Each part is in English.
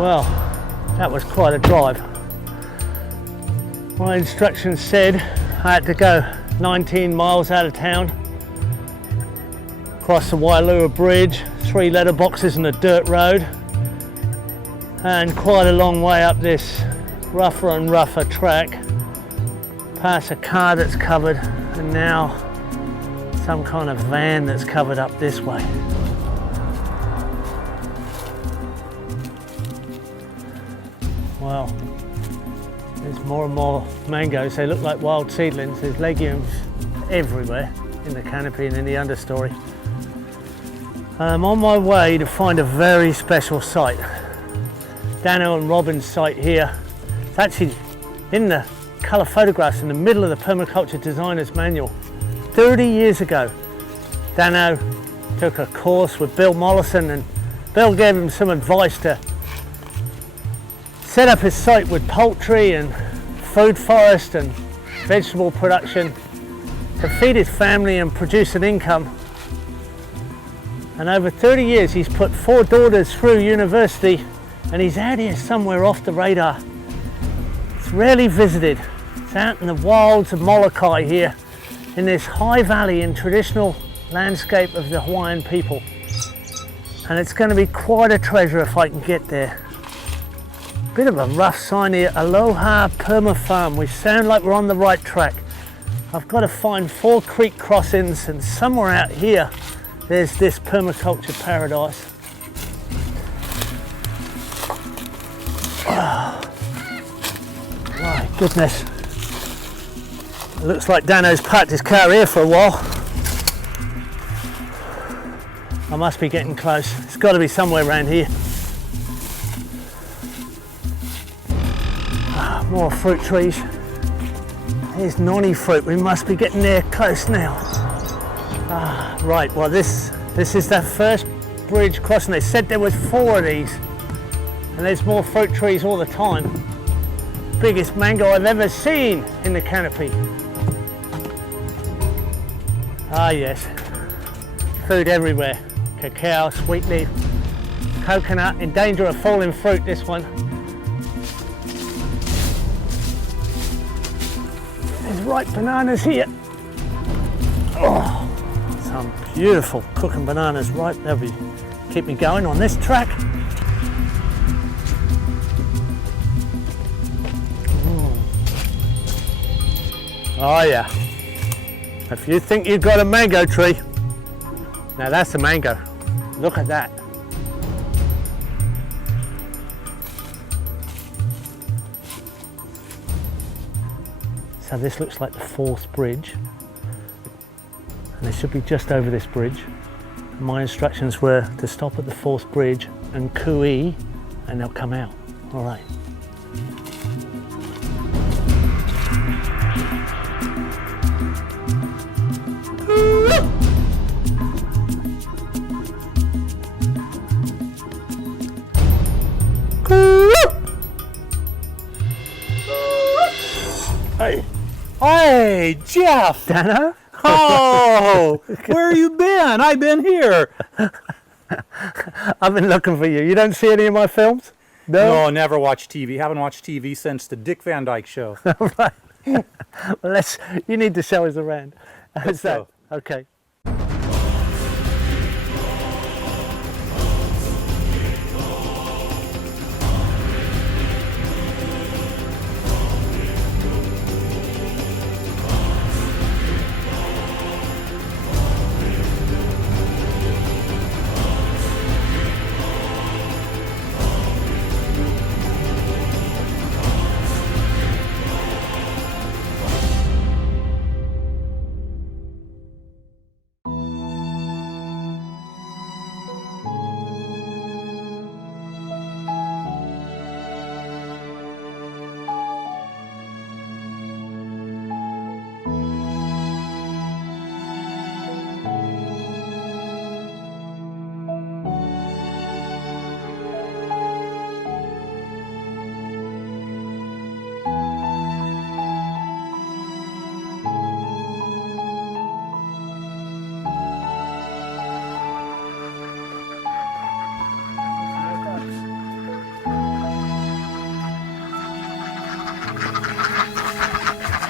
Well, that was quite a drive. My instructions said I had to go 19 miles out of town, cross the Wailua Bridge, 3 letterboxes and a dirt road, and quite a long way up this rougher and rougher track, past a car that's covered, and now some kind of van that's covered up this way. Well, there's more and more mangoes. They look like wild seedlings. There's legumes everywhere in the canopy and in the understory. I'm on my way to find a very special site. Dano and Robin's site here. It's actually in the colour photographs in the middle of the Permaculture Designer's Manual. 30 years ago, Dano took a course with Bill Mollison, and Bill gave him some advice to set up his site with poultry and food forest and vegetable production to feed his family and produce an income. And over 30 years he's put 4 daughters through university, and he's out here somewhere off the radar. It's rarely visited. It's out in the wilds of Molokai here in this high valley and traditional landscape of the Hawaiian people. And it's going to be quite a treasure if I can get there. Bit of a rough sign here, Aloha Perma Farm. We sound like we're on the right track. I've got to find 4 creek crossings, and somewhere out here there's this permaculture paradise. Oh, my goodness. It looks like Dano's parked his car here for a while. I must be getting close. It's got to be somewhere around here. More fruit trees. Here's noni fruit. We must be getting there close now. Right, well this is that first bridge crossing. They said there was 4 of these, and there's more fruit trees all the time. Biggest mango I've ever seen in the canopy. Ah yes, food everywhere. Cacao, sweet leaf, coconut, in danger of falling fruit, this one. There's ripe bananas here. Oh, some beautiful cooking bananas right there. Keep me going on this track. Oh yeah. If you think you've got a mango tree, now that's a mango. Look at that. So this looks like the 4th bridge, and they should be just over this bridge. My instructions were to stop at the 4th bridge and cooee, and they'll come out. All right. Hey. Hey, Jeff! Dano? Oh, where you been? I've been here. I've been looking for you. You don't see any of my films? No, never watched TV. Haven't watched TV since the Dick Van Dyke Show. Right. Well, you need to show us around. Let's go. Okay.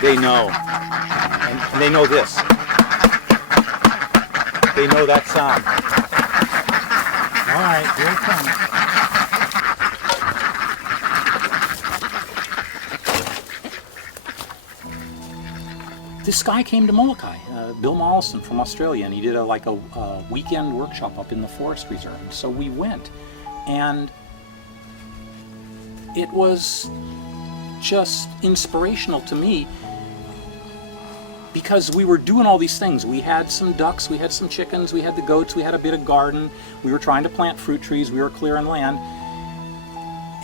They know. And they know this. They know that sound. All right, here it comes. This guy came to Molokai, Bill Mollison from Australia, and he did a weekend workshop up in the forest reserve. And so we went, and it was just inspirational to me because we were doing all these things. We had some ducks, we had some chickens, we had the goats, we had a bit of garden, we were trying to plant fruit trees, we were clearing land,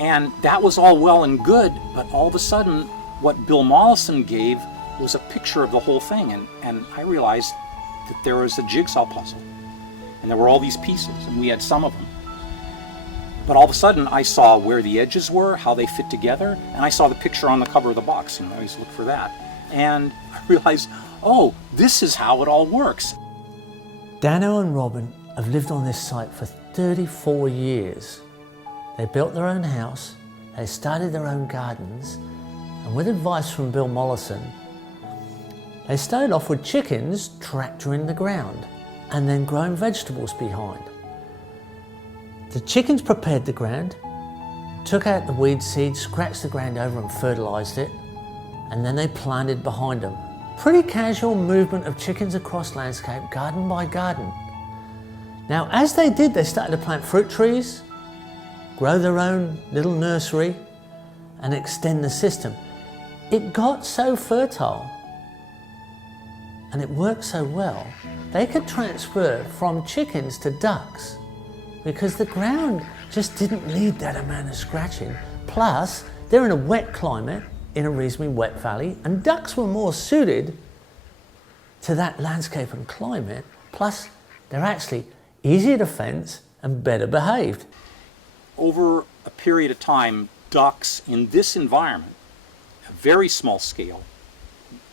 and that was all well and good, but all of a sudden what Bill Mollison gave was a picture of the whole thing, and I realized that there was a jigsaw puzzle, and there were all these pieces, and we had some of them. But all of a sudden, I saw where the edges were, how they fit together, and I saw the picture on the cover of the box, and I always look for that. And I realized, oh, this is how it all works. Dano and Robin have lived on this site for 34 years. They built their own house, they started their own gardens, and with advice from Bill Mollison, they started off with chickens tractoring the ground and then growing vegetables behind. The chickens prepared the ground, took out the weed seeds, scratched the ground over and fertilised it, and then they planted behind them. Pretty casual movement of chickens across landscape, garden by garden. Now, as they did, they started to plant fruit trees, grow their own little nursery, and extend the system. It got so fertile and it worked so well, they could transfer from chickens to ducks because the ground just didn't need that amount of scratching. Plus, they're in a wet climate, in a reasonably wet valley, and ducks were more suited to that landscape and climate. Plus, they're actually easier to fence and better behaved. Over a period of time, ducks in this environment, a very small scale,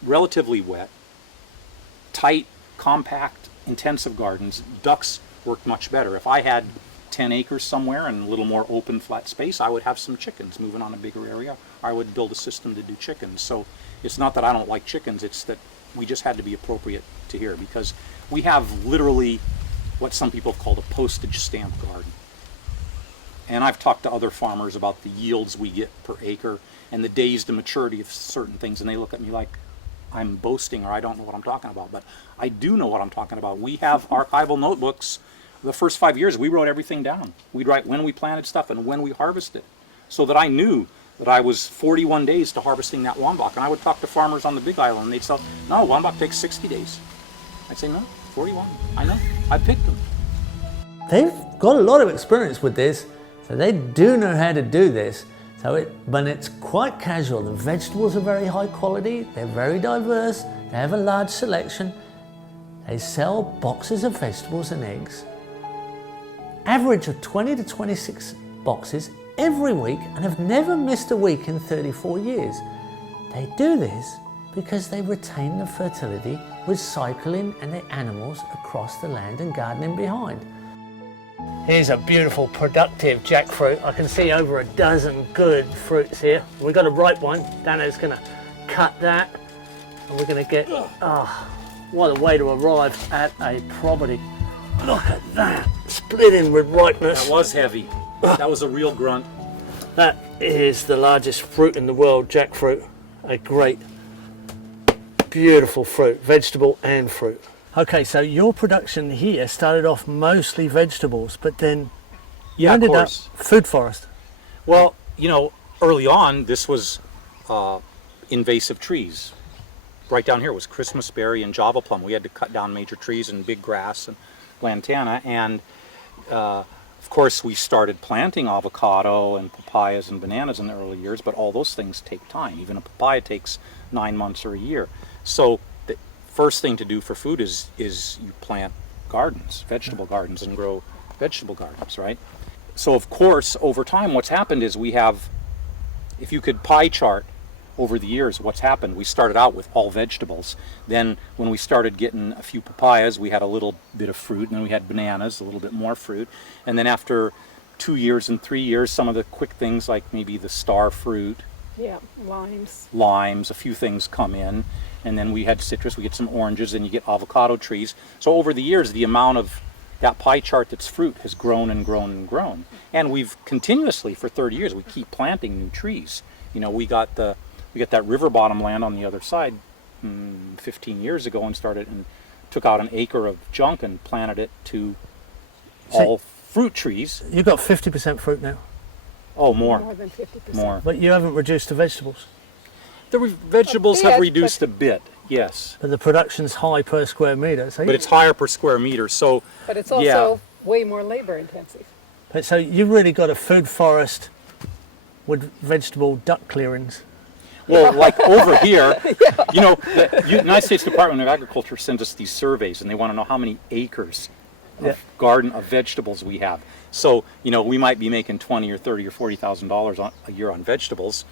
relatively wet, tight, compact, intensive gardens, ducks worked much better. If I had 10 acres somewhere and a little more open, flat space, I would have some chickens moving on a bigger area. I would build a system to do chickens. So it's not that I don't like chickens, it's that we just had to be appropriate to here because we have literally what some people have called a postage stamp garden. And I've talked to other farmers about the yields we get per acre and the days to maturity of certain things, and they look at me like I'm boasting or I don't know what I'm talking about, but I do know what I'm talking about. We have archival notebooks. The first 5 years, we wrote everything down. We'd write when we planted stuff and when we harvested, so that I knew that I was 41 days to harvesting that wambach. And I would talk to farmers on the Big Island, and they'd say, no, wambach takes 60 days. I'd say, no, 41. I know. I picked them. They've got a lot of experience with this, so they do know how to do this. But it's quite casual. The vegetables are very high quality, they're very diverse, they have a large selection. They sell boxes of vegetables and eggs, average of 20 to 26 boxes every week, and have never missed a week in 34 years. They do this because they retain the fertility with cycling and the animals across the land and gardening behind. Here's a beautiful, productive jackfruit. I can see over a dozen good fruits here. We've got a ripe one. Dano's gonna cut that, and we're gonna get, what a way to arrive at a property. Look at that, splitting with ripeness. That was heavy. That was a real grunt. That is the largest fruit in the world, jackfruit. A great, beautiful fruit, vegetable and fruit. Okay, so your production here started off mostly vegetables, but then you ended up food forest. Well, you know, early on, this was invasive trees. Right down here was Christmas berry and Java plum. We had to cut down major trees and big grass and lantana, and of course we started planting avocado and papayas and bananas in the early years, but all those things take time. Even a papaya takes 9 months or a year. So the first thing to do for food is you plant gardens, vegetable gardens, and grow vegetable gardens, right? So of course, over time, what's happened is we have, if you could pie chart over the years what's happened, we started out with all vegetables. Then when we started getting a few papayas, we had a little bit of fruit, and then we had bananas, a little bit more fruit. And then after 2 years and 3 years, some of the quick things like maybe the star fruit Yeah, limes. limes, a few things come in, and then we had citrus, we get some oranges, and you get avocado trees. So over the years, the amount of that pie chart that's fruit has grown and grown and grown. And we've continuously, for 30 years, we keep planting new trees. You know, we got that river bottom land on the other side 15 years ago and took out an acre of junk and planted it to all fruit trees. You've got 50% fruit now, Oh, more. More than 50%. More. but you haven't reduced the vegetables. The vegetables A bit, have reduced a bit, yes. But the production's high per square metre. So But it's higher per square meter, so But it's also way more labor intensive. so you've really got a food forest with vegetable duck clearings. well, like over here, you know, the United States Department of Agriculture sends us these surveys, and they want to know how many acres of garden of vegetables we have. So, you know, we might be making $20 or $30 or $40,000 a year on vegetables,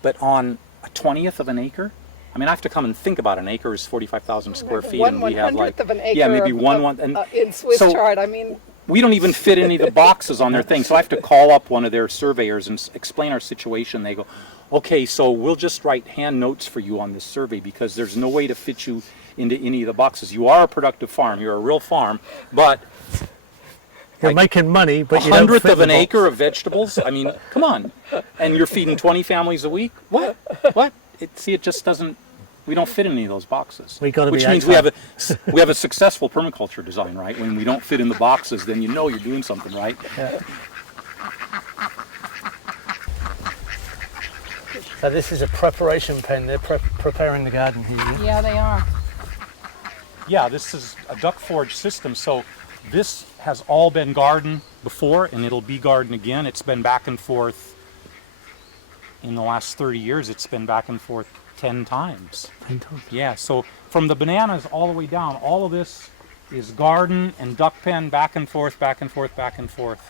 but on a 20th of an acre, I mean, I have to come and think about an acre is 45,000 square feet, One and we have like 100th of an acre. yeah, maybe of, and in Swiss so chard. I mean, we don't even fit any of the boxes on their thing. So I have to call up one of their surveyors and explain our situation. They go, okay, so we'll just write hand notes for you on this survey because there's no way to fit you into any of the boxes. You are a productive farm. You're a real farm, but You're making money, but a you don't hundredth fit of the an box. acre of vegetables? I mean, come on. And you're feeding 20 families a week? What? What? It just doesn't, we don't fit in any of those boxes. We gotta be Which means outside. we have a successful permaculture design, right? When we don't fit in the boxes, then you know you're doing something right. Yeah. So this is a preparation pen. They're preparing the garden here. yeah, they are. Yeah, this is a duck forage system. So this has all been garden before, and it'll be garden again. It's been back and forth in the last 30 years. It's been back and forth 10 times. Yeah, so from the bananas all the way down, all of this is garden and duck pen, back and forth, back and forth, back and forth.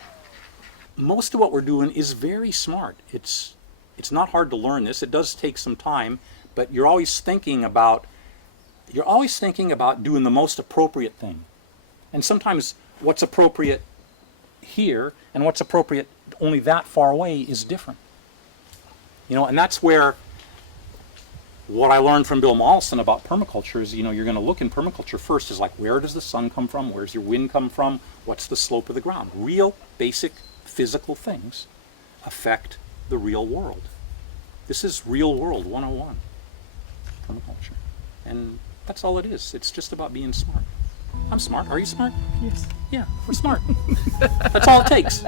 Most of what we're doing is very smart. It's not hard to learn this. It does take some time, but you're always thinking about doing the most appropriate thing. And sometimes what's appropriate here and what's appropriate only that far away is different. You know, and that's where what I learned from Bill Mollison about permaculture is, you know, you're going to look in permaculture first is like, where does the sun come from? Where's your wind come from? What's the slope of the ground? Real basic physical things affect the real world. This is real world 101, permaculture. And that's all it is. It's just about being smart. I'm smart. Are you smart? Yes. Yeah, we're smart. That's all it takes.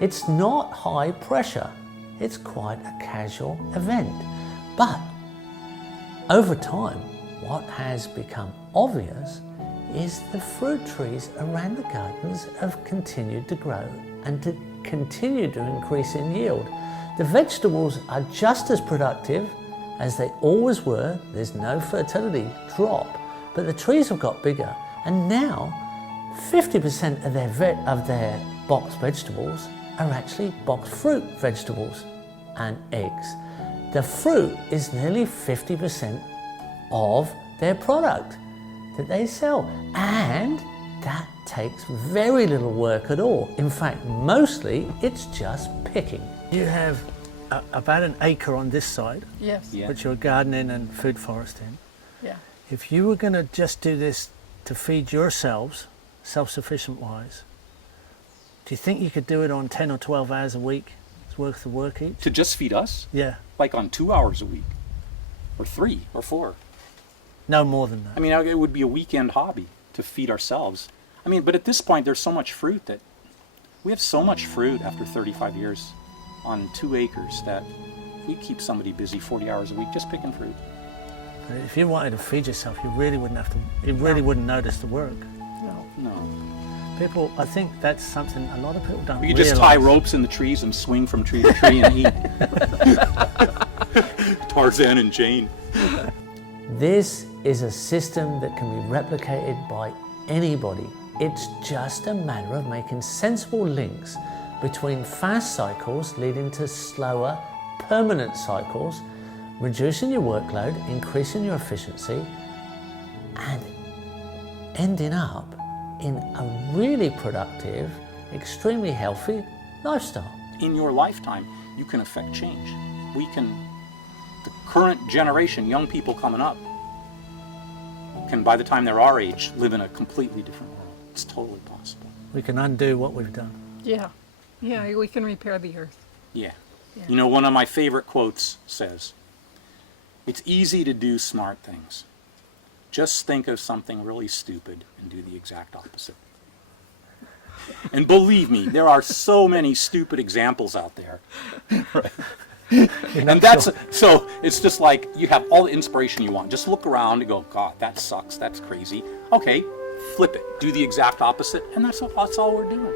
It's not high pressure. It's quite a casual event. But over time, what has become obvious is the fruit trees around the gardens have continued to grow and to continue to increase in yield. The vegetables are just as productive as they always were. There's no fertility drop, but the trees have got bigger, and now 50% of their box vegetables are actually box fruit vegetables and eggs. The fruit is nearly 50% of their product that they sell, and that takes very little work at all. In fact, mostly it's just picking. You have about an acre on this side, Yes. Yeah. which you're gardening and food foresting. Yeah. If you were going to just do this to feed yourselves, self-sufficient wise, do you think you could do it on 10 or 12 hours a week? It's worth the work each? To just feed us? Yeah, Like on 2 hours a week, or 3 or 4. no more than that. I mean, it would be a weekend hobby to feed ourselves. I mean, but at this point, there's so much fruit that we have so much fruit after 35 years on 2 acres that if we keep somebody busy 40 hours a week just picking fruit. But if you wanted to feed yourself, you really wouldn't have to, you really wouldn't notice the work. No. No. People, I think that's something a lot of people don't We could just tie realise. ropes in the trees and swing from tree to tree and eat. Tarzan and Jane. This is a system that can be replicated by anybody. It's just a matter of making sensible links between fast cycles leading to slower, permanent cycles, reducing your workload, increasing your efficiency, and ending up in a really productive extremely healthy lifestyle. In your lifetime, you can affect change. The current generation, young people coming up, can, by the time they're our age, live in a completely different world. It's totally possible. We can undo what we've done. Yeah. Yeah, we can repair the earth. Yeah. Yeah. You know, one of my favorite quotes says, "It's easy to do smart things. Just think of something really stupid and do the exact opposite." And believe me, there are so many stupid examples out there. And that's, so it's just like you have all the inspiration you want. Just look around and go, God, that sucks, that's crazy. Okay, flip it, do the exact opposite, and that's all we're doing.